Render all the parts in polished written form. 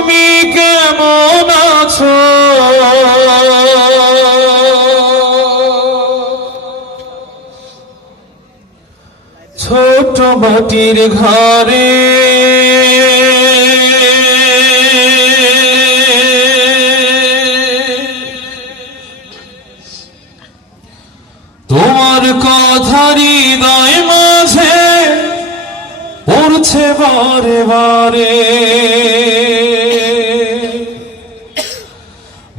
তুমি কেমন আছো? ছোট মাটির ঘরে তোমার কথা হৃদয় মাঝে পড়ছে বারে বারে।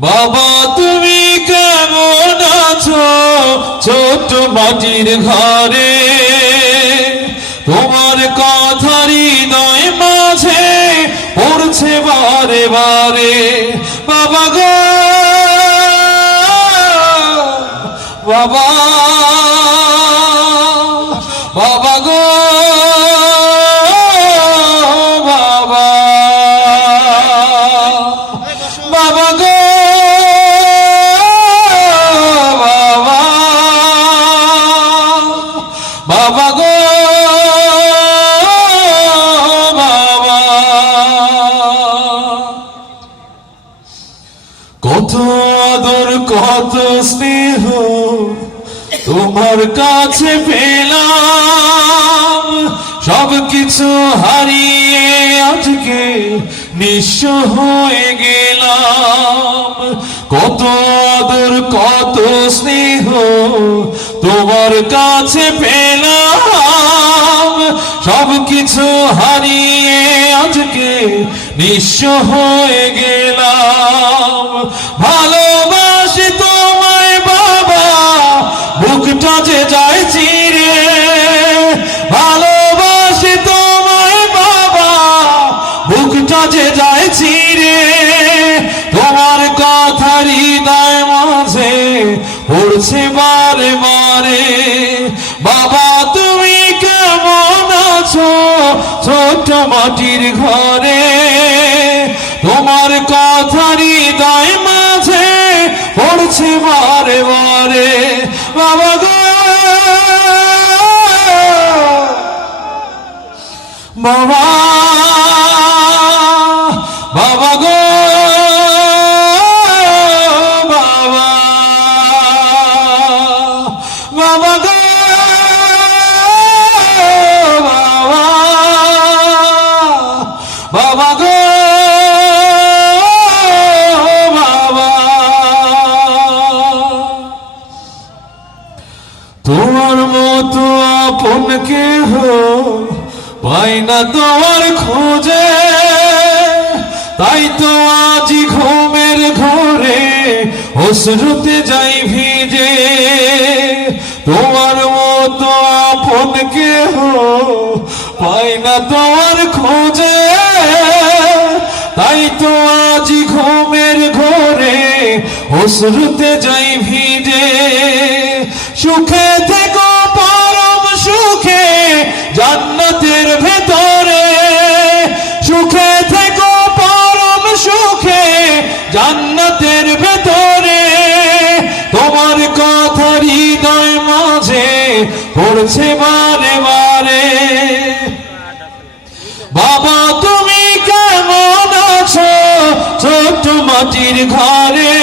বাবা তুমি কেমন আছো? ছোট মাটির ঘরে তোমার কথা হৃদয় মাঝে পড়ছে বারে বারে। বাবা গো বাবা, বাবা গো বাবা, বাবা গো বাবা, বাবা গো বাবা। কত আদর কত স্নেহ তোমার কাছে পেলাম, সবকিছু হারিয়ে আজকে নিঃস্ব হয়ে গেলাম। কত আদর কত স্নেহ তোমার কাছে পেলাম, সবকিছু হারিয়ে আজকে নিঃস্ব হয়ে গেলাম। ভালোবাসি তোমায় বাবা, বুকটা যে যায় চিরে। ভালোবাসি তোমায় বাবা, বুকটা যে যায় চিরে। তোমার কথা হৃদয় মাঝে পড়ছে বারে বারে। বাবা তুমি কেমন আছো? ছোট মাটির ঘরে তোমার কথা হৃদয় মাঝে পড়ছে বারে বারে। বাবা গো বাবা, বাবা গো বাবা, বাবা গো বাবা, বাবা গো বাবা। তোমার মতো আপন কেহ পাই না তোমার খোঁজে, তাই তো আজি ঘুমের ঘরে অশ্রুতে যাই ভিজে। তোমার মতো আপন কেহ পাই না তোমার খোঁজে, তাই তো আজি ঘুমের ঘরে অশ্রুতে যাই ভিজে। সুখে থেকো পরম সুখে জান্নাতের ভেতরে, সুখে থেকো পরম সুখে জান্নাতের ভেতরে। তোমার কথা হৃদয় মাঝে পড়ছে বারে বারে। বাবা তুমি কেমন আছো? ছোট মাটির ঘরে